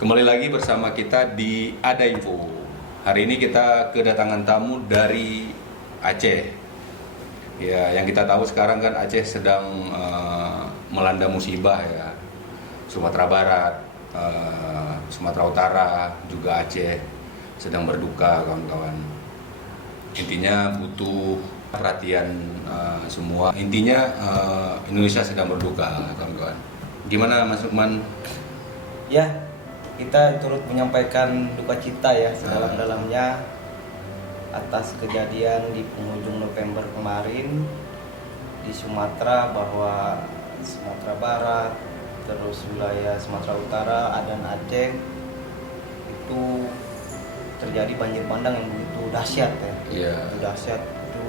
Kembali lagi bersama kita di Ada Info. Hari ini kita kedatangan tamu dari Aceh. Ya, yang kita tahu sekarang kan Aceh sedang melanda musibah ya. Sumatera Barat, Sumatera Utara, juga Aceh sedang berduka kawan-kawan. Intinya butuh perhatian semua. Intinya Indonesia sedang berduka kawan-kawan. Gimana Mas Lukman? Ya, kita turut menyampaikan duka cita ya sedalam-dalamnya atas kejadian di penghujung November kemarin di Sumatera, bahwa Sumatera Barat, terus wilayah Sumatera Utara, dan Aceh itu terjadi banjir bandang yang begitu dahsyat ya. Iya. Itu dahsyat, itu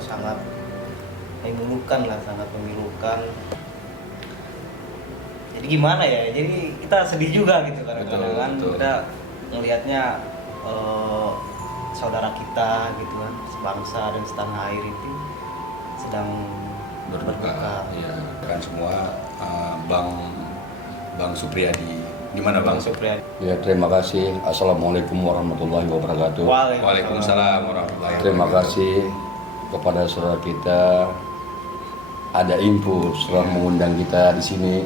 sangat memilukan lah, sangat memilukan. Jadi gimana ya? Jadi kita sedih juga gitu kadang-kadang kan. Kita melihatnya saudara kita gitu kan, sebangsa dan setanah air itu sedang berduka. Ya, kan semua Bang Supriyadi. Gimana Bang Supriyadi? Ya, terima kasih. Assalamualaikum warahmatullahi wabarakatuh. Waalaikumsalam warahmatullahi wabarakatuh. Terima kasih kepada saudara kita Ada Info setelah mengundang kita di sini.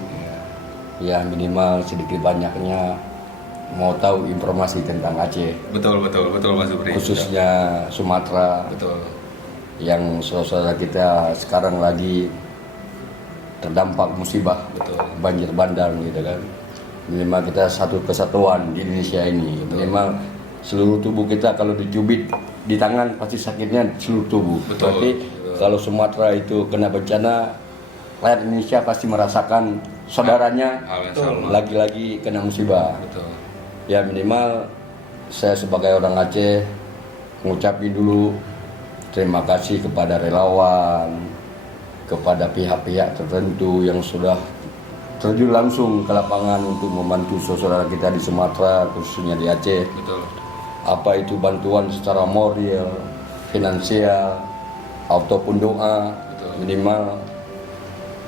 Ya, minimal sedikit banyaknya mau tahu informasi tentang Aceh. Betul Mas Supri. Khususnya Sumatera. Betul. Yang saudara kita sekarang lagi terdampak musibah. Betul. Banjir bandang gitu kan. Minimal kita satu kesatuan di Indonesia ini. Betul. Minimal seluruh tubuh kita kalau dicubit di tangan pasti sakitnya seluruh tubuh. Betul. Tapi kalau Sumatera itu kena bencana, rakyat Indonesia pasti merasakan saudaranya lagi-lagi kena musibah. Betul. Ya, minimal saya sebagai orang Aceh mengucapkan dulu terima kasih kepada relawan, kepada pihak-pihak tertentu yang sudah terjun langsung ke lapangan untuk membantu saudara kita di Sumatera, khususnya di Aceh. Betul. Apa itu bantuan secara moral, finansial, ataupun doa. Betul. Minimal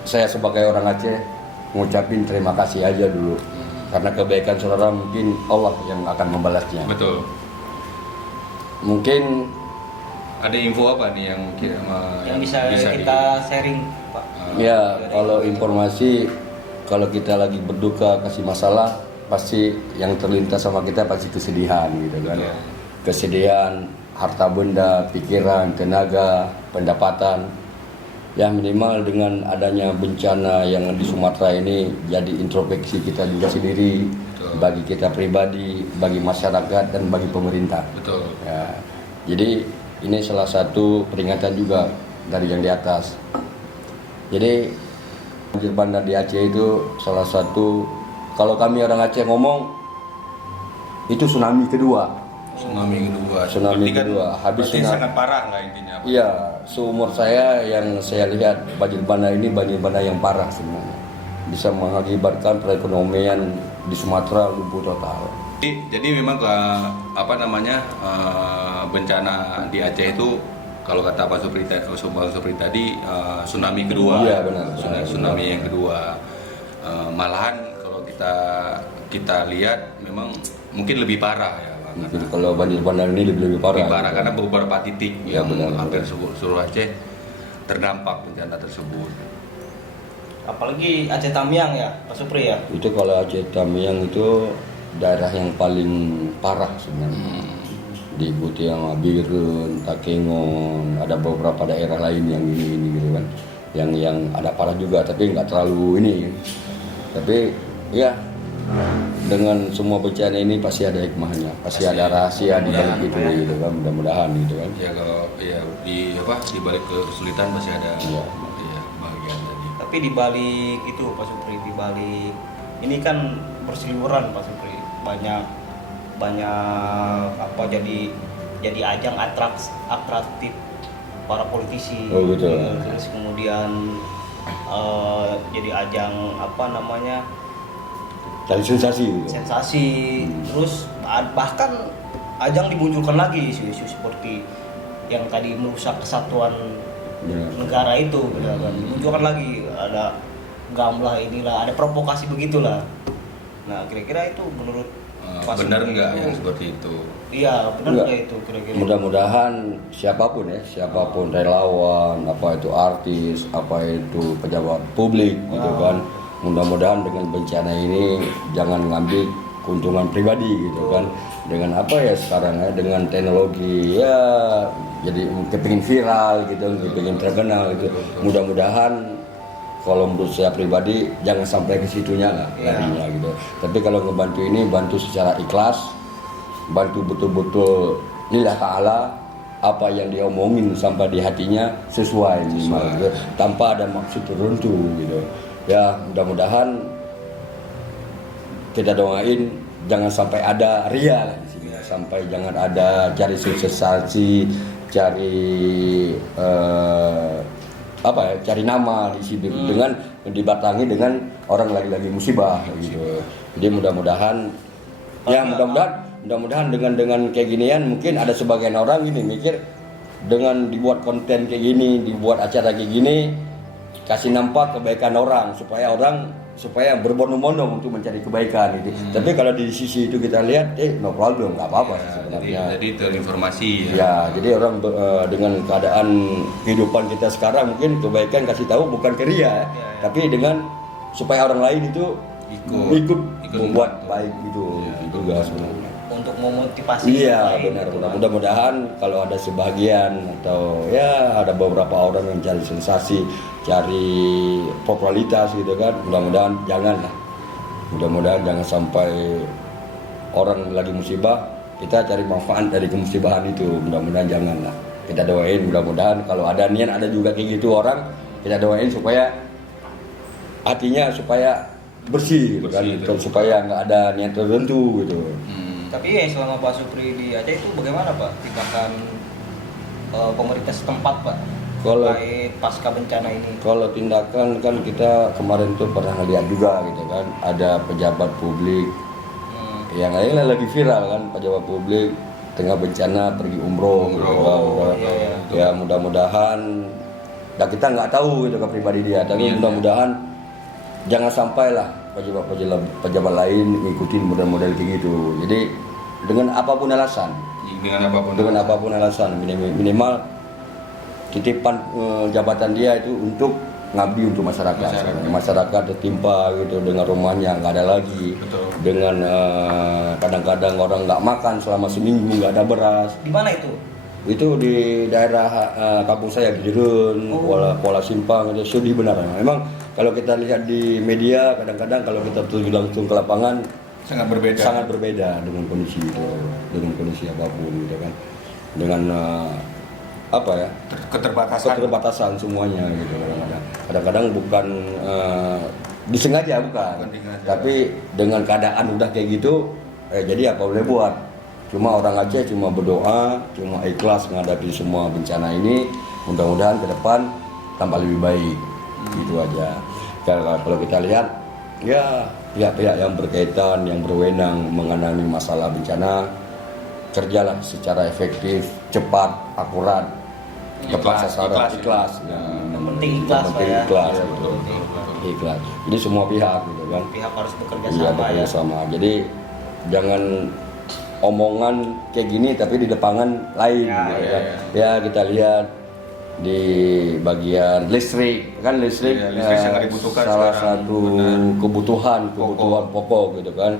saya sebagai orang Aceh mengucapin terima kasih aja dulu. Karena kebaikan saudara mungkin Allah yang akan membalasnya. Betul. Mungkin Ada info apa nih yang bisa kita sharing, Pak? ya, kalau informasi, kalau kita lagi berduka kasih masalah, pasti yang terlintas sama kita pasti kesedihan gitu kan. Betul. Kesedihan, harta benda, pikiran, tenaga, pendapatan. Ya, minimal dengan adanya bencana yang di Sumatera ini jadi introspeksi kita juga sendiri. Betul. Bagi kita pribadi, bagi masyarakat, dan bagi pemerintah. Betul. Ya, jadi ini salah satu peringatan juga dari yang di atas. Jadi banjir bandang di Aceh itu salah satu, kalau kami orang Aceh ngomong, itu tsunami kedua. Tsunami Tsunami Berarti kan kedua. Habis berarti tsunami. sangat parah lah intinya. Iya, seumur saya yang saya lihat banjir bandang ini banjir bandang yang parah sebenarnya. Bisa mengakibatkan perekonomian di Sumatera lumpuh total. Jadi memang bencana di Aceh itu kalau kata Pak Supri tadi tsunami kedua. Iya, benar. Tsunami yang kedua. Malahan kalau kita lihat memang mungkin lebih parah ya. Mungkin kalau banjir bandang ini lebih parah. Lebih parah karena beberapa titik Ya, yang benar, hampir seluruh Aceh terdampak bencana tersebut. Apalagi Aceh Tamiang ya, Pak Supri ya. Itu kalau Aceh Tamiang itu daerah yang paling parah sebenarnya. Diikuti sama Birun, Takengon, ada beberapa daerah lain yang ini gitu kan. Yang ada parah juga tapi nggak terlalu ini. Tapi ya, dengan semua bencana ini pasti ada hikmahnya, pasti ada rahasia di balik itu gitu kan, mudah-mudahan gitu kan. Ya kalau ya di balik kesulitan pasti ada Iya. bagian tadi. Tapi di balik itu Pak Supri, di balik ini kan berseliweran Pak Supri, banyak apa jadi ajang atraktif para politisi. Oh, betul. Terus kemudian jadi ajang apa namanya, Cari sensasi gitu. sensasi. Terus bahkan ajang dimunculkan lagi isu-isu seperti yang tadi merusak kesatuan Benar. negara itu, kan dimunculkan lagi, ada gamlah inilah, ada provokasi begitulah. Nah, kira-kira itu menurut Pak Benar Supri nggak itu- yang seperti itu? Iya, benar Enggak. nggak itu kira-kira? Mudah-mudahan siapapun relawan, apa itu artis, apa itu pejabat publik gitu kan. Mudah-mudahan dengan bencana ini jangan ngambil keuntungan pribadi gitu kan. Dengan apa ya sekarang ya, dengan teknologi ya jadi kepingin viral gitu, kepingin terkenal gitu. Mudah-mudahan kalau menurut saya pribadi jangan sampai ke situnya lah larinya gitu. Tapi kalau ngebantu ini bantu secara ikhlas, bantu betul-betul lillah ta'ala, apa yang dia omongin sampai di hatinya sesuai minimal gitu, tanpa ada maksud tertentu gitu. Ya mudah-mudahan kita doain jangan sampai ada ria lah di sini, sampai jangan ada cari sensasi, cari cari nama di sini dengan dibatangi dengan orang lagi-lagi musibah gitu. Jadi mudah-mudahan dengan kayak ginian mungkin ada sebagian orang gini mikir dengan dibuat konten kayak gini, dibuat acara kayak gini kasih nampak kebaikan orang supaya berbondong-bondong untuk mencari kebaikan gitu. Tapi kalau di sisi itu kita lihat no problem, nggak apa-apa sih sebenarnya. Jadi terinformasi Ya, jadi orang dengan keadaan kehidupan kita sekarang mungkin kebaikan kasih tahu bukan ke ria, tapi dengan supaya orang lain itu ikut membuat baik gitu, itu juga sebenarnya. Untuk memotivasi. Iya lain benar. gitu kan. Mudah-mudahan kalau ada sebagian atau ya ada beberapa orang yang cari sensasi, cari popularitas gitu kan. Mudah-mudahan janganlah. Mudah-mudahan jangan sampai orang lagi musibah kita cari manfaat dari kemusibahan itu. Mudah-mudahan janganlah. Kita doain mudah-mudahan kalau ada niat ada juga kayak gitu orang, kita doain supaya hatinya supaya bersih gitu kan, supaya nggak ada niat tertentu gitu. Tapi ya selama Pak Supri di Aceh itu bagaimana Pak tindakan pemerintah setempat Pak Kalau- terkait pasca bencana ini? Kalau tindakan kan kita kemarin tuh pernah lihat juga gitu kan, ada pejabat publik yang lainnya lagi viral kan, pejabat publik tengah bencana pergi umroh gitu kan. Ya mudah-mudahan, dan kita nggak tahu gitu kan pribadi dia, tapi mudah-mudahan jangan sampailah pejabat lain ngikutin model-model kayak gitu. Jadi dengan apapun alasan, minimal titipan jabatan dia itu untuk ngabdi untuk masyarakat. Masyarakat tertimpa gitu dengan rumahnya nggak ada lagi. Betul. Dengan kadang-kadang orang nggak makan selama seminggu, nggak ada beras. Di mana itu? Itu di daerah kampung saya di Jerun, Kuala Simpang, itu sedih benar. Memang kalau kita lihat di media kadang-kadang kalau kita terjun langsung ke lapangan sangat berbeda dengan kondisi itu, dengan kondisi apapun gitu kan, dengan keterbatasan semuanya gitu kadang-kadang bukan disengaja bukan, tapi dengan keadaan udah kayak gitu jadi apa boleh buat. Cuma orang Aceh cuma berdoa, cuma ikhlas menghadapi semua bencana ini. Mudah-mudahan ke depan tambah lebih baik. Gitu aja. Kalau kita lihat, ya pihak-pihak yang berkaitan, yang berwenang mengenai masalah bencana, kerjalah secara efektif, cepat, akurat, tepat sasaran, ikhlas. Yang penting ikhlas, Pak, ya. Ikhlas, Iya, gitu. betul. Ikhlas. Jadi semua pihak gitu kan. Pihak harus bekerja Iya, sama bekerja ya. sama. Jadi jangan omongan kayak gini tapi di depangan lain gitu kan. Ya kita lihat di bagian listrik sangat dibutuhkan salah sekarang. satu kebutuhan pokok gitu kan.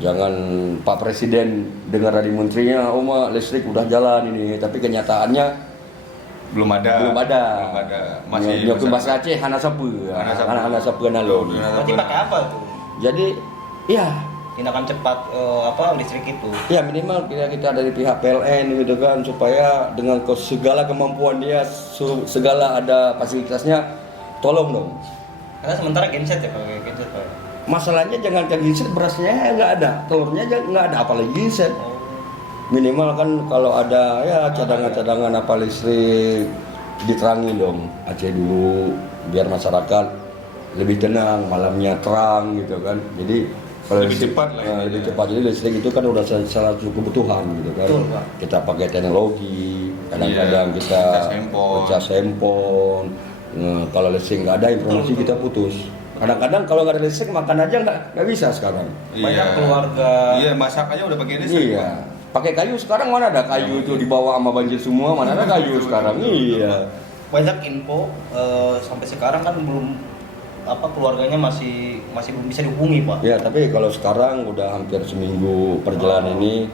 Jangan Pak Presiden dengar dari menterinya, listrik udah jalan ini, tapi kenyataannya belum ada. Masih bahasa Aceh hana sapu nalon. Berarti pakai apa tuh? Jadi ya Tindakan cepat listrik itu. ya minimal kita dari pihak PLN gitu kan, supaya dengan segala kemampuan dia, segala ada fasilitasnya, tolong dong. Karena sementara genset ya Pak. Masalahnya jangan kan genset, berasnya nggak ada, telurnya aja nggak ada, apalagi genset. Minimal kan kalau ada ya cadangan apa listrik diterangi dong Aceh dulu, biar masyarakat lebih tenang, malamnya terang gitu kan. Jadi kalau Lebih cepat lah ini lebih ya. cepat. Jadi listrik itu kan udah salah satu kebutuhan gitu kan. Betul, Pak. Kita pakai teknologi, kadang-kadang kita ngecas handphone. ngecas handphone. Kalau listrik nggak ada, informasi kita putus. Kadang-kadang kalau nggak ada listrik makan aja nggak bisa sekarang. Banyak keluarga. Iya, masak aja udah pakai listrik. Iya. Pakai kayu sekarang mana ada kayu itu dibawa sama banjir semua, mana ada kayu sekarang. Iya. Banyak info sampai sekarang kan belum keluarganya masih belum bisa dihubungi, Pak. Ya, tapi kalau sekarang udah hampir seminggu perjalanan ini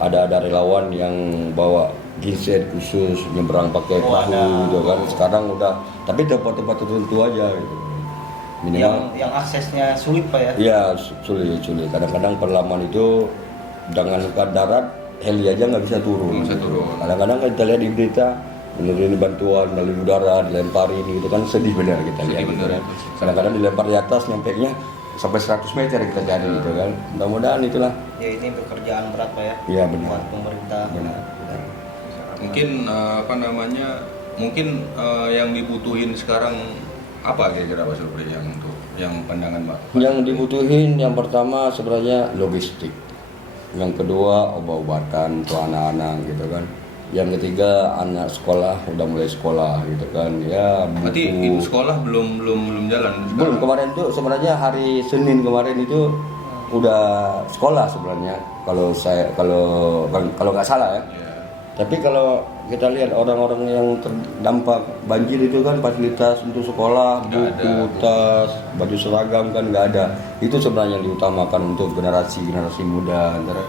ada relawan yang bawa genset khusus nyebrang pakai perahu gitu kan. Sekarang udah, tapi tempat-tempat tertentu aja gitu. Minimal Yang aksesnya sulit, Pak ya. iya sulit. Kadang-kadang perlaman itu dengan darat heli aja nggak bisa turun. Nggak bisa turun. Kadang-kadang kan kita lihat di berita menerima bantuan melalui udara dilemparin gitu kan, sedih benar kita lihat gitu kan. Kadang-kadang dilempar di atas nyampe nya sampai 100 meter kita cari gitu kan. Mudah-mudahan itulah. Ya ini pekerjaan berat, Pak ya. Iya benar. Buat pemerintah. Benar. Mungkin yang dibutuhin sekarang apa kira-kira Pak Supri yang pandangan Pak? Yang dibutuhin yang pertama sebenarnya logistik. Yang kedua obat-obatan untuk anak-anak gitu kan. Yang ketiga anak sekolah udah mulai sekolah gitu kan. Ya buku. Berarti sekolah belum jalan sekarang? Belum, kemarin tuh sebenarnya hari Senin kemarin itu udah sekolah sebenarnya kalau nggak salah ya. Iya. Tapi kalau kita lihat orang-orang yang terdampak banjir itu kan fasilitas untuk sekolah, Nggak buku, ada. tas, baju seragam kan nggak ada. Itu sebenarnya yang diutamakan untuk generasi muda, antara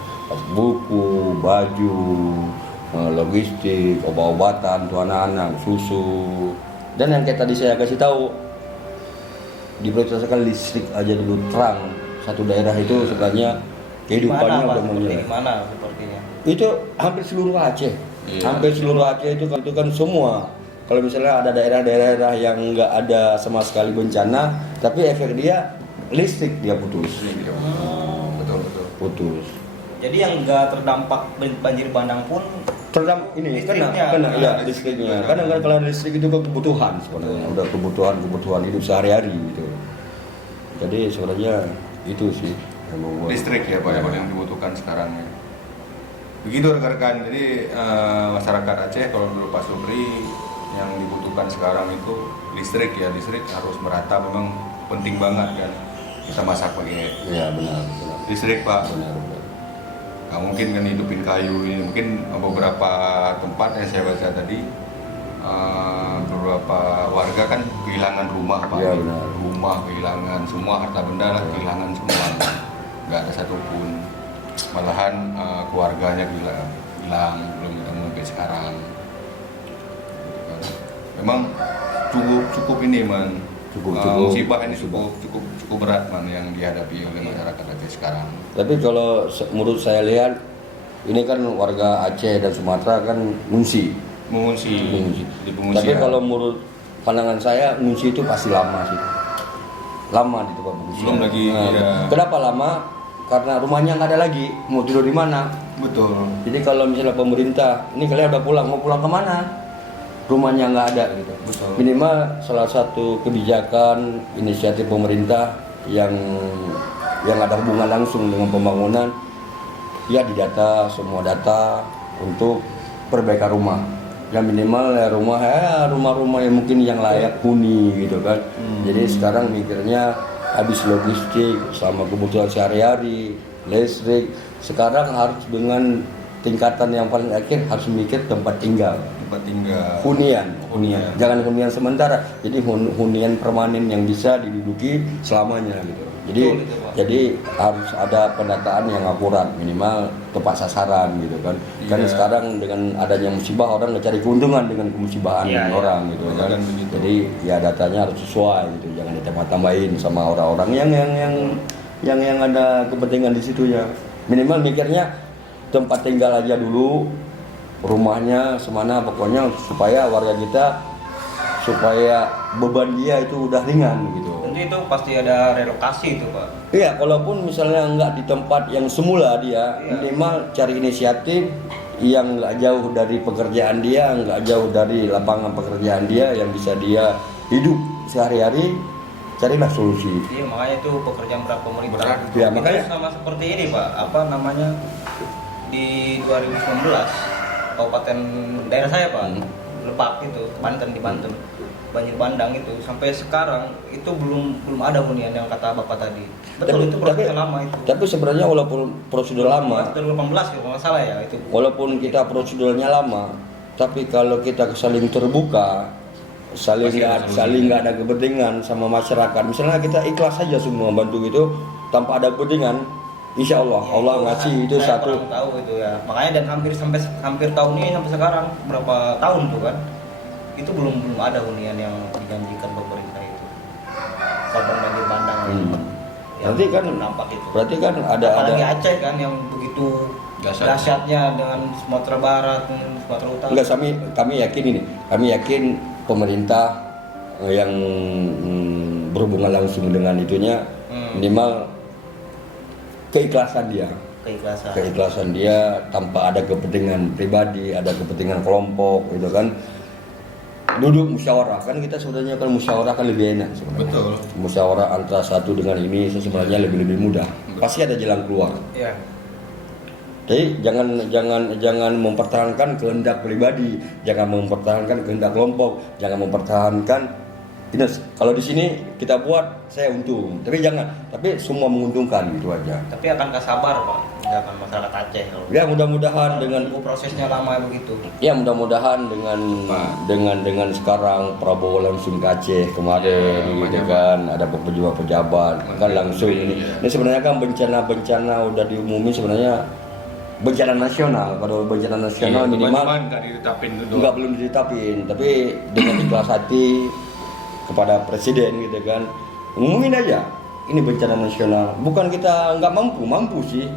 buku, baju, logistik, obat-obatan untuk anak-anak, susu. Dan yang kayak tadi saya kasih tahu, diprioritaskan listrik aja dulu terang. Satu daerah itu sebenarnya kehidupannya udah mulai. Di mana sepertinya? Itu hampir seluruh Aceh. Iya. Hampir seluruh Aceh itu kan semua. Kalau misalnya ada daerah-daerah yang nggak ada sama sekali bencana, tapi efek dia listrik dia putus. Betul. Putus. Jadi yang nggak terdampak banjir bandang pun Kena Listriknya. ya listriknya. Kadang kan kalau listrik itu kan kebutuhan sebenarnya, udah kebutuhan hidup sehari-hari gitu. Jadi sebenarnya itu sih yang membuat Listrik ya Pak yang paling dibutuhkan sekarang. Begitu rekan-rekan. Jadi masyarakat Aceh kalau menurut Pak Supri yang dibutuhkan sekarang itu listrik ya, listrik harus merata, memang penting banget kan. Kita masak pakai ya benar. listrik Pak. Benar. Nggak mungkin kan hidupin kayu ini. Mungkin beberapa tempat yang saya baca tadi beberapa warga kan kehilangan rumah Pak. Iya, benar. Rumah kehilangan, semua harta benda lah kehilangan semua. Nggak ada satupun. Malahan keluarganya hilang belum ketemu sampai sekarang. Memang cukup ini man. Cukup. Musibah ini cukup berat man yang dihadapi oleh masyarakat Aceh sekarang. Tapi kalau menurut saya lihat ini kan warga Aceh dan Sumatera kan mengungsi. Mengungsi. Di pengungsian. Tapi kalau menurut pandangan saya mengungsi itu pasti lama sih. Lama di tempat pengungsian. Belum lagi, ya. Kenapa lama? Karena rumahnya nggak ada lagi, mau tidur di mana? Betul. Jadi kalau misalnya pemerintah, ini kalian udah pulang, mau pulang kemana? Rumahnya nggak ada gitu. Betul. Minimal salah satu kebijakan inisiatif pemerintah yang ada hubungan langsung dengan pembangunan, ya didata semua data untuk perbaikan rumah. Ya minimal ya rumah-rumah yang mungkin yang layak huni gitu kan. Jadi sekarang mikirnya habis logistik sama kebutuhan sehari-hari, listrik, sekarang harus dengan tingkatan yang paling akhir harus mikir tempat tinggal. Hunian. Jangan hunian sementara. Jadi hunian permanen yang bisa diduduki selamanya gitu. Jadi harus ada pendataan yang akurat, minimal tepat sasaran gitu kan. Kan sekarang dengan adanya musibah orang cari keuntungan dengan kemusibahan orang gitu kan. Jadi ya datanya harus sesuai gitu. Jangan ditambah-tambahin sama orang-orang yang ada kepentingan di situ ya. Minimal mikirnya tempat tinggal aja dulu, rumahnya semana pokoknya supaya warga kita supaya beban dia itu udah ringan gitu. tentu itu pasti ada relokasi itu Pak. Iya, kalaupun misalnya nggak di tempat yang semula dia, minimal cari inisiatif yang nggak jauh dari pekerjaan dia, nggak jauh dari lapangan pekerjaan dia yang bisa dia hidup sehari-hari, carilah solusi. Iya, makanya itu pekerjaan berat pemerintah. Berat. Ya, makanya sama seperti ini Pak, apa namanya di 2019 kabupaten daerah saya Pak, Lepak itu, Banten di Banten. banjir bandang itu sampai sekarang itu belum ada hunian yang kata Bapak tadi. Betul, itu prosesnya lama itu. Tapi sebenarnya walaupun prosedur lama, 2018 kalau nggak salah ya itu. walaupun kita prosedurnya lama, tapi kalau kita saling terbuka, saling nggak ada kepentingan sama masyarakat, misalnya kita ikhlas saja semua bantu itu tanpa ada kepentingan, insya Allah Ya, Allah itu ngasih kan, itu saya satu. kurang tahu itu ya. Makanya dan hampir tahun ini sampai sekarang berapa tahun tuh kan, itu belum ada hunian yang dijanjikan pemerintah itu. Korban banjir bandang Hmm. yang Nanti kan nampak itu. berarti kan ada Apalagi Aceh kan yang begitu Dahsyat. dahsyatnya dengan Sumatera Barat, dengan Sumatera Utara. enggak, kami yakin ini, kami yakin pemerintah yang berhubungan langsung dengan itunya minimal keikhlasan dia tanpa ada kepentingan pribadi, ada kepentingan kelompok gitu kan, duduk musyawarah. Kan kita sebenarnya kan musyawarah kan lebih enak sebenarnya. Betul. Musyawarah antara satu dengan ini sebenarnya lebih mudah, pasti ada jalan keluar. Iya. Jadi jangan mempertahankan kehendak pribadi, jangan mempertahankan kehendak kelompok, jangan mempertahankan ini. Kalau di sini kita buat saya untung, tapi semua menguntungkan gitu aja. Tapi akankah sabar Pak, dengan masyarakat Aceh kalau Ya mudah-mudahan dengan prosesnya lama begitu. ya mudah-mudahan dengan sekarang Prabowo langsung ke Aceh kemarin gitu kan, ada pejabat kan langsung ini sebenarnya kan bencana udah diumumin sebenarnya. Bencana nasional, kalau bencana nasional minimal nggak belum ditetapin, tapi dengan ikhlas hati kepada presiden gitu kan, umumin aja ini bencana nasional, bukan kita nggak mampu sih.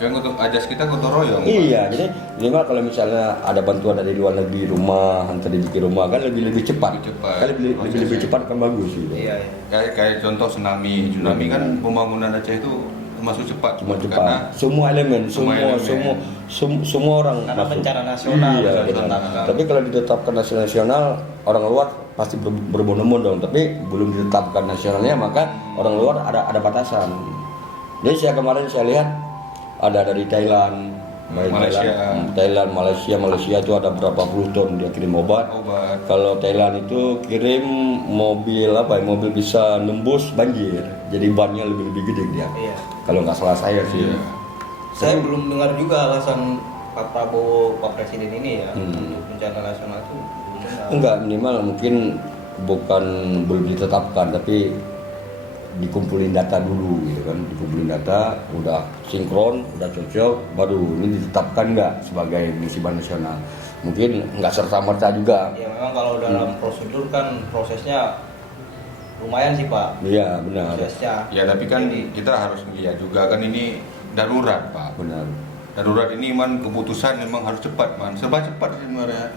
Jangan untuk ajas kita gotong royong. Iya, jadi minimal kalau misalnya ada bantuan dari luar negeri, rumah antar dibikin rumah kan lebih cepat. Kan lebih cepat kan bagus gitu. Iya. Kayak contoh tsunami kan pembangunan Aceh itu masuk cepat. Cuma Karena cepat. Semua elemen, semua orang Karena masuk. bencana nasional. Iya, sudah benar. ditetapkan. Tapi kalau ditetapkan nasional, orang luar pasti berbondong-bondong. Tapi belum ditetapkan nasionalnya, maka orang luar ada batasan. Jadi kemarin saya lihat ada dari Thailand, Malaysia itu ada berapa puluh ton dia kirim obat. Kalau Thailand itu kirim mobil bisa nembus banjir. Jadi bannya lebih gede dia. Iya. Kalau nggak salah saya sih. Iya. Saya belum dengar juga alasan Pak Prabowo, Pak Presiden ini ya untuk bencana nasional itu belum dengar. Enggak, minimal mungkin belum ditetapkan, tapi dikumpulin data dulu gitu kan, udah sinkron, udah cocok, baru ini ditetapkan nggak sebagai musibah nasional. Mungkin nggak serta-merta juga. Ya memang kalau dalam prosedur kan prosesnya lumayan sih Pak. Iya benar. Prosesnya. Ya tapi kan kita harus lihat juga kan ini darurat Pak. Benar. Darurat ini keputusan memang harus cepat serba cepat sebenarnya.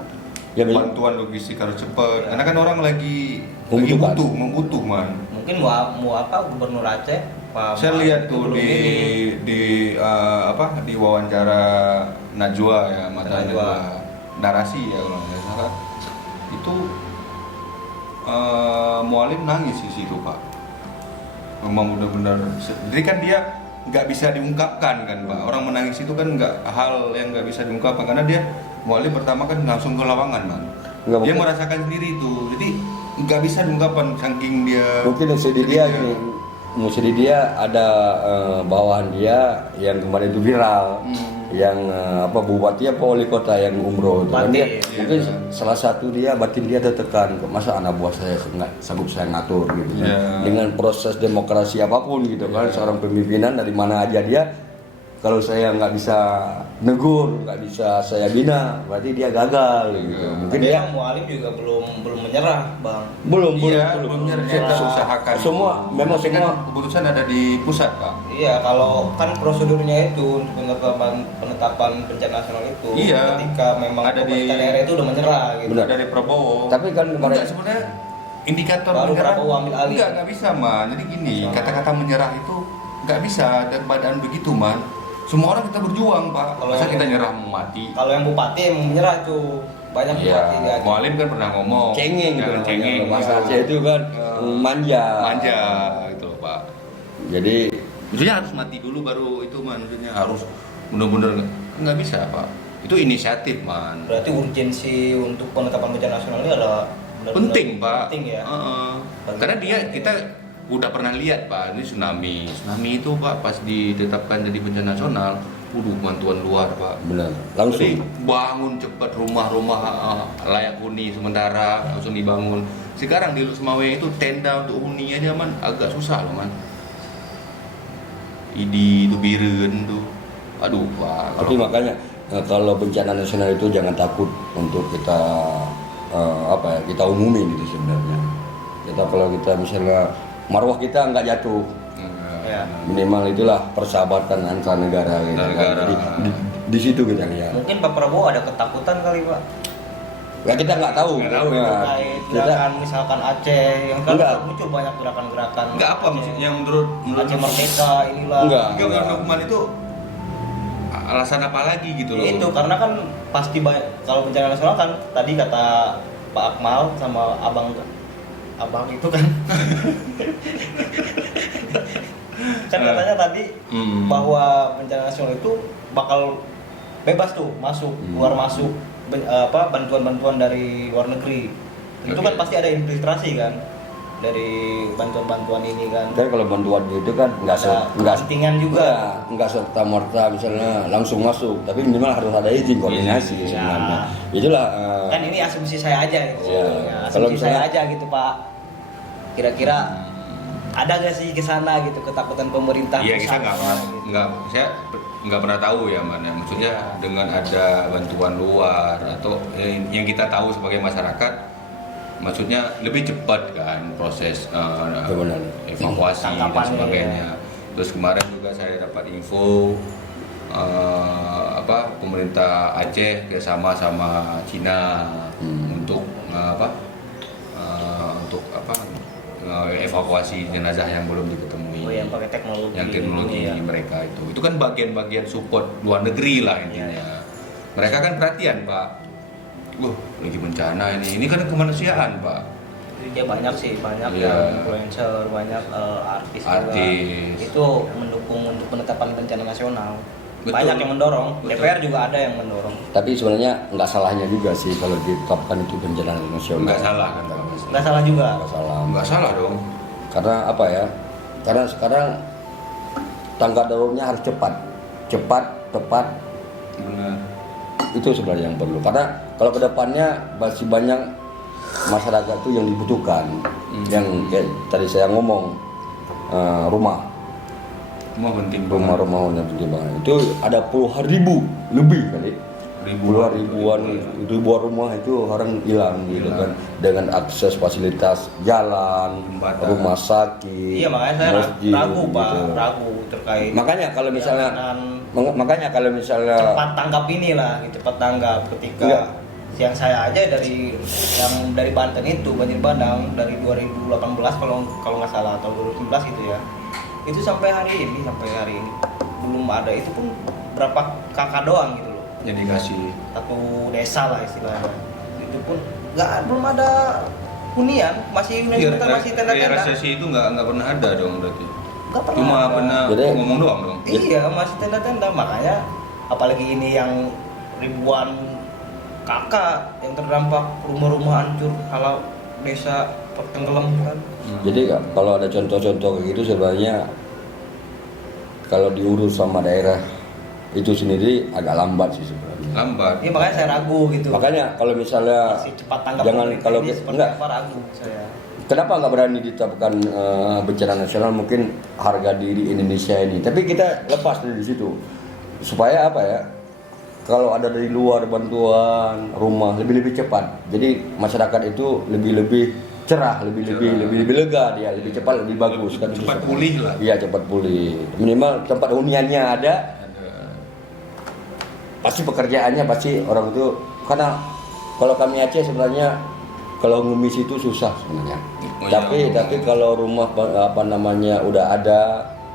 Ya, bantuan logistik harus cepat. Karena kan orang lagi Membutuhkan. membutuh Mungkin mau apa Gubernur Aceh Pak. Saya lihat tuh di wawancara Najwa ya, Mata Najwa narasi ya kalau nggak salah. Itu Mualim nangis di situ Pak. Memang benar-benar. Jadi kan dia nggak bisa diungkapkan kan Pak. Orang menangis itu kan hal yang nggak bisa diungkapkan karena dia Mualim pertama kan langsung ke lapangan man. Dia merasakan sendiri itu. Jadi nggak bisa diungkapkan saking dia. Mungkin musidi dia ada bawahan dia yang kemarin itu viral. Yang bupati wali kota yang umroh itu kan dia mungkin salah satu batin dia tertekan, masa anak buah saya nggak sanggup saya ngatur gitu kan. Dengan proses demokrasi apapun gitu kan, seorang pemimpinan dari mana aja dia, kalau saya nggak bisa negur, nggak bisa saya bina, berarti dia gagal gitu. Mungkin dia Mualim juga belum menyerah Bang. belum menyerah. Kita usahakan semua memang semua keputusan ada di pusat Pak. Iya, kalau kan prosedurnya itu untuk penetapan bencana nasional itu ketika memang ada di daerah itu udah menyerah gitu. Benar. Dari Prabowo. Tapi kan kemarin sebenarnya indikator baru menyerah Prabowo ambil alih. nggak bisa man. Jadi gini, kata-kata menyerah itu nggak bisa dan keadaan begitu man. Semua orang kita berjuang Pak. Masa kita nyerah mati. Kalau yang bupati emang menyerah tuh banyak bupati dia. Mualim kan pernah ngomong cengeng gitu, cengeng. Masa Aceh itu kan manja itu Pak. Jadi Maksudnya harus mati dulu baru itu man. Maksudnya harus benar-benar nggak bisa Pak. Itu inisiatif man. Berarti urgensi untuk penetapan bencana nasional ini adalah benar-benar penting Pak. penting ya. Karena kita udah pernah lihat Pak, ini tsunami itu Pak pas ditetapkan jadi bencana nasional, bantuan luar Pak. Benar, langsung. Jadi bangun cepat rumah-rumah layak huni sementara langsung dibangun. Sekarang di Semawe itu tenda untuk huni aja man agak susah loh man. Itu Biren tuh, aduh Pak. Tapi makanya kalau bencana nasional itu jangan takut untuk kita kita umumin itu sebenarnya. Kalau kita misalnya marwah kita nggak jatuh, Ya. minimal itulah persahabatan antar negara gitu kan. Jadi di situ kita lihat. Mungkin Pak Prabowo ada ketakutan kali Pak. Ya kita nggak tahu. Nggak tahu, Ya, Terkait gerakan misalkan Aceh yang kan Enggak. muncul banyak gerakan-gerakan. Enggak apa Aceh- maksudnya yang menurut Aceh Merdeka inilah. Enggak. Enggak hukuman itu alasan apa lagi gitu loh. Itu karena kan pasti banyak, kalau bencana nasional kan tadi kata Pak Akmal sama abang itu kan kan katanya tadi bahwa bencana nasional itu bakal bebas tuh masuk keluar masuk bantuan-bantuan dari luar negeri. Itu kan Oke. pasti ada infiltrasi kan dari bantuan-bantuan ini kan. Kan kalau bantuan itu kan nggak kepentingan juga. nggak serta merta misalnya langsung masuk, tapi minimal harus ada izin koordinasi Iya. sebenarnya. Itulah Kan ini asumsi saya aja gitu. Iya. Ya, Kalau asumsi saya misalnya- aja gitu Pak. Kira-kira ada gak sih ke sana gitu ketakutan pemerintah? Iya kita pusat, gitu. saya nggak pernah tahu ya man. Maksudnya dengan ada bantuan luar atau yang kita tahu sebagai masyarakat, maksudnya lebih cepat kan proses Benar. evakuasi dan Tangkapannya, sebagainya. Terus kemarin juga saya dapat info pemerintah Aceh bersama sama Cina untuk evakuasi jenazah yang belum diketemui. Oh yang pakai teknologi. Yang teknologi Iya. mereka itu kan bagian-bagian support luar negeri lah intinya. Iya. Mereka kan perhatian Pak. Lagi bencana ini kan kemanusiaan Pak. Ya banyak sih, banyak Iya. yang influencer, banyak artis Artis. juga. Itu mendukung untuk penetapan bencana nasional. Betul. Banyak yang mendorong. Betul. DPR juga ada yang mendorong. Tapi sebenarnya nggak salahnya juga sih kalau ditetapkan itu bencana nasional. Nggak salah kan Pak. Nggak salah juga. Nggak salah. Nggak salah dong. Karena apa ya? Karena sekarang tanggap daruratnya harus cepat, tepat. Benar. Itu sebenarnya yang perlu. Karena kalau kedepannya masih banyak masyarakat itu yang dibutuhkan, yang kayak tadi saya ngomong rumah Penting banget. rumah-rumah yang penting banget. Itu ada puluhan ribu lebih kali. Puluhan ribuan rumah itu orang hilang gitu kan, dengan akses fasilitas jalan, Jembatan. rumah sakit, Iya makanya saya masjid, ragu Pak, gitu. ragu terkait. Makanya kalau misalnya jaminan makanya kalau misalnya cepat tanggap inilah, cepat tanggap ketika Iya. yang saya aja dari Banten itu banjir bandang dari 2018 kalau nggak salah atau 2019 gitu ya. Itu sampai hari ini belum ada, itu pun berapa kakak doang gitu loh. Jadi kasih Satu desa lah istilahnya. Itu pun belum ada hunian, masih tenda-tenda. resesi itu nggak pernah ada dong berarti. Nggak pernah Cuma ada. pernah Jadi- ngomong doang dong. Iya, masih tenda-tenda. Makanya apalagi ini yang ribuan kakak yang terdampak, rumah-rumah hancur, kalau desa tenggelam kan. jadi kalau ada contoh-contoh kayak gitu sebenarnya kalau diurus sama daerah itu sendiri agak lambat sih sebenarnya. Lambat. Iya makanya saya ragu gitu. Makanya kalau misalnya Masih cepat tanggap jangan pemerintah kalau ini seperti enggak apa, ragu saya. kenapa nggak berani ditetapkan bencana nasional, mungkin harga diri Indonesia ini. Tapi kita lepas dari situ supaya apa ya? Kalau ada dari luar bantuan rumah lebih cepat. Jadi masyarakat itu lebih cerah, lebih lega dia, lebih cepat, lebih bagus kan itu Cepat sebenarnya. pulih lah. Iya, cepat pulih. Minimal tempat huniannya ada, pasti pekerjaannya pasti orang itu, karena kalau kami Aceh sebenarnya kalau ngemis itu susah sebenarnya. Oh, tapi iya. kalau rumah udah ada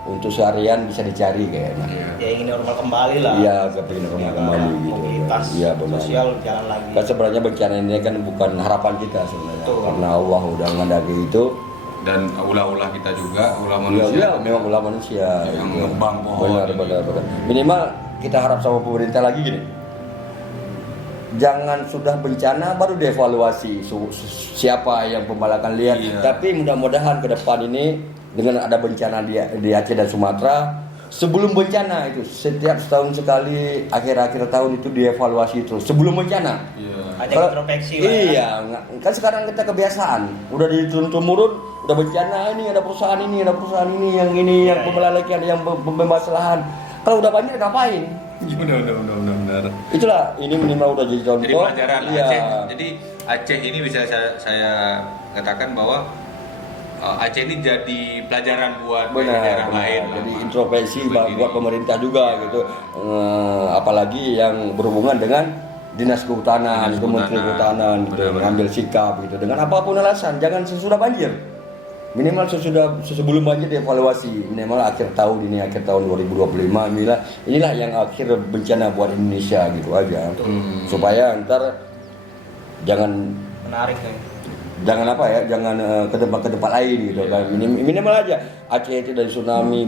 untuk seharian bisa dicari kayaknya. Iya. Ya ingin normal kembali lah. Iya, kepingin rumah kembali gitu. Mobilitas Iya, benar. sosial jalan lagi. Kan sebenarnya bencana ini kan bukan harapan kita sebenarnya. Betul. Karena Allah udah ngendaki itu. Dan ulah-ulah kita juga, ulah Iya, manusia. memang ulah manusia. Yang gitu. nebang pohon. Benar. Minimal kita harap sama pemerintah lagi gini. jangan sudah bencana baru dievaluasi siapa yang pembalakan lihat. Iya. Tapi mudah-mudahan ke depan ini dengan ada bencana di Aceh dan Sumatera, sebelum bencana itu setiap setahun sekali akhir-akhir tahun itu dievaluasi terus sebelum bencana. Iya. Ada Kalau- introspeksi lah ya. Iya, kan sekarang kita kebiasaan. Udah diturun-temurun, udah bencana ini, ada perusahaan ini, ada perusahaan ini, yang ini, yang Iya, pembalakan, yang bermasalahan. Kalau udah banjir ngapain? Benar. Itulah ini minimal udah jadi contoh. Jadi pelajaran Iya. Aceh. Jadi Aceh ini bisa saya katakan bahwa Aceh ini jadi pelajaran buat daerah Benar. lain. Jadi lah. introspeksi Begini. buat pemerintah juga gitu. Apalagi yang berhubungan dengan Dinas Kehutanan, Dinas itu Menteri Kehutanan. Kehutanan gitu, Benar-benar. mengambil sikap gitu. Dengan apapun alasan, jangan sesudah banjir. Minimal sebelum banjir dievaluasi. Minimal akhir tahun ini, akhir tahun 2025 inilah yang akhir bencana buat Indonesia gitu aja. Supaya ntar jangan Menarik ya. jangan ke tempat lain gitu kan. Minimal aja Aceh itu dari tsunami,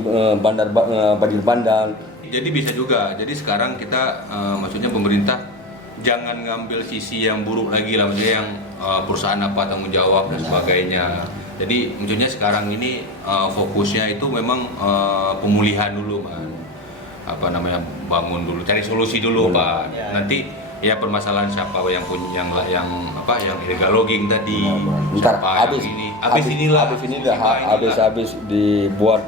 banjir bandang. Jadi bisa juga. Jadi sekarang kita maksudnya pemerintah jangan ngambil sisi yang buruk lagi lah, maksudnya yang perusahaan apa tanggung jawab dan sebagainya. Jadi maksudnya sekarang ini fokusnya itu memang pemulihan dulu, man. Apa namanya, bangun dulu, cari solusi dulu, Pak. Ya. Nanti ya permasalahan siapa yang punya yang illegal logging tadi. Ntar Siapa habis yang ini, habis inilah. habis dibuat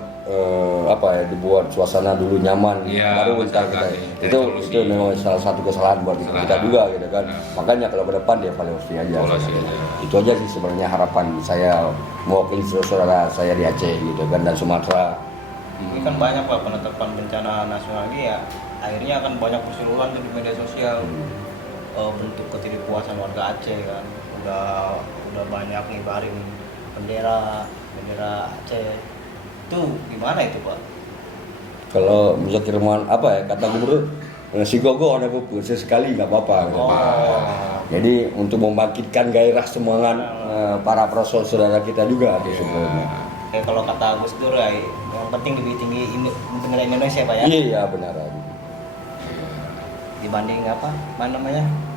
dibuat suasana dulu nyaman, Iya, baru ntar masyarakat kita ini, itu solusi. memang salah satu kesalahan buat kita Kesalahan. juga gitu kan. Nah. Makanya kalau ke depan dia evaluasi aja. Evaluasi sebenarnya. aja. Itu aja sih sebenarnya harapan saya mewakili saudara saya di Aceh gitu kan, dan Sumatera. Ini kan banyak lah penetapan bencana nasional ini ya. Akhirnya kan banyak perseruan tuh di media sosial. Bentuk ketidakpuasan warga Aceh kan. Udah banyak ngibarin bendera Aceh. Itu gimana itu, Pak? Kalau bisa kiriman kata gubernur, si gogo ada buku sesekali nggak apa-apa. Gitu. Jadi untuk membangkitkan gairah semangat para saudara kita juga Iya. sebenarnya. Kayak kalau kata Gus Dur ya, yang penting lebih tinggi bendera Indonesia, Pak ya. Iya benar. Dibanding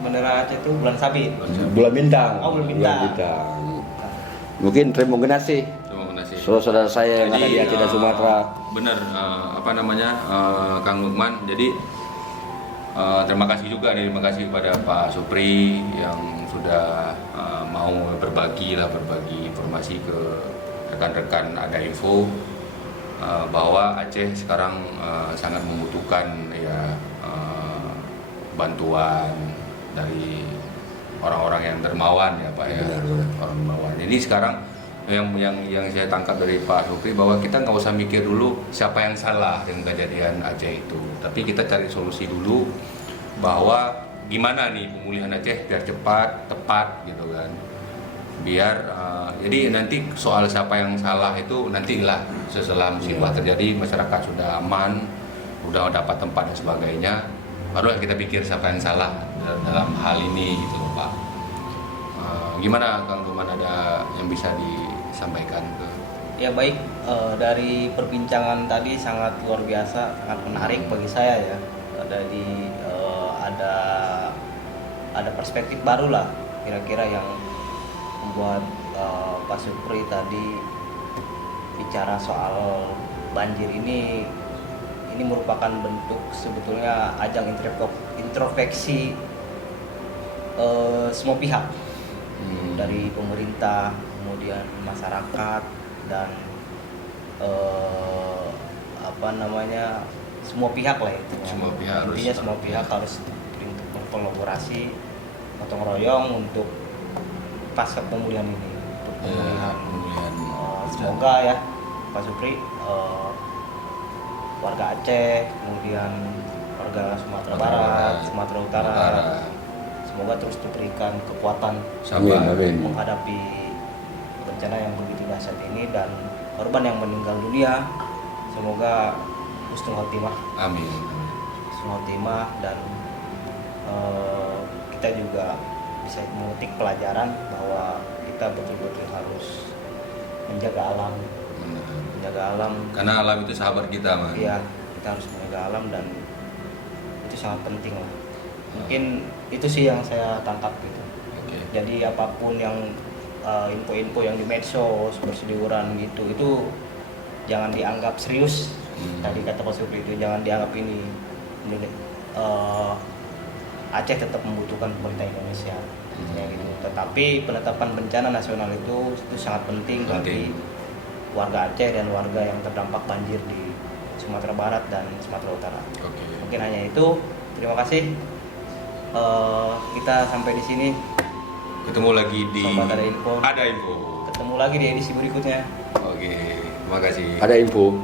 bendera Aceh itu bulan sabit. Bulan bintang. Oh, bulan bintang. Mungkin terima kasih Terima kasih. saudara saya yang ada di Aceh dan Sumatera. Benar, Kang Lukman. Jadi terima kasih juga nih, terima kasih kepada Pak Supri yang sudah mau berbagi informasi ke rekan-rekan Ada Info bahwa Aceh sekarang sangat membutuhkan bantuan dari orang-orang yang dermawan ya Pak ya. Benar. Orang dermawan. Jadi sekarang yang saya tangkap dari Pak Supri bahwa kita nggak usah mikir dulu siapa yang salah dengan kejadian Aceh itu, tapi kita cari solusi dulu bahwa gimana nih pemulihan Aceh biar cepat, tepat gitu kan, biar jadi nanti soal siapa yang salah itu nantilah setelah musibah terjadi, masyarakat sudah aman, udah dapat tempat dan sebagainya, barulah kita pikir siapa yang salah dalam hal ini gitu loh Pak. Gimana Kang Roman, ada yang bisa disampaikan ke? Ya baik, dari perbincangan tadi sangat luar biasa, sangat menarik bagi saya ya. Ada perspektif baru lah kira-kira yang membuat Pak Supri tadi bicara soal banjir ini merupakan bentuk sebetulnya ajang introspeksi semua pihak, dari pemerintah, kemudian masyarakat, dan semua pihak lah itu. Semua pihak harus- Intinya semua pihak harus untuk berkolaborasi, gotong royong untuk pasca pemulihan ini. Untuk pemulihan. Semoga ya Pak Supri, warga Aceh, kemudian warga Sumatera Barat, Sumatera Utara, semoga terus diberikan kekuatan Amin. menghadapi bencana yang begitu dahsyat ini, dan korban yang meninggal dunia semoga husnul khotimah, Amin. dan kita juga bisa memetik pelajaran bahwa kita betul-betul harus menjaga alam, Karena alam itu sahabat kita, Man. ya kita harus menjaga alam, dan itu sangat penting lah. Mungkin Itu sih yang saya tangkap gitu. Oke. Jadi apapun yang info-info yang di medsos berseliweran gitu itu jangan dianggap serius. Tadi kata Pak Supri itu jangan dianggap ini Aceh tetap membutuhkan pemerintah Indonesia. Ya, gitu. Tetapi penetapan bencana nasional itu sangat penting bagi warga Aceh dan warga yang terdampak banjir di Sumatera Barat dan Sumatera Utara. Oke. Mungkin hanya itu. Terima kasih. Kita sampai di sini. Ketemu lagi di Sobat Ada Info. Ada Info. Ketemu lagi di edisi berikutnya. Oke, terima kasih. Ada info.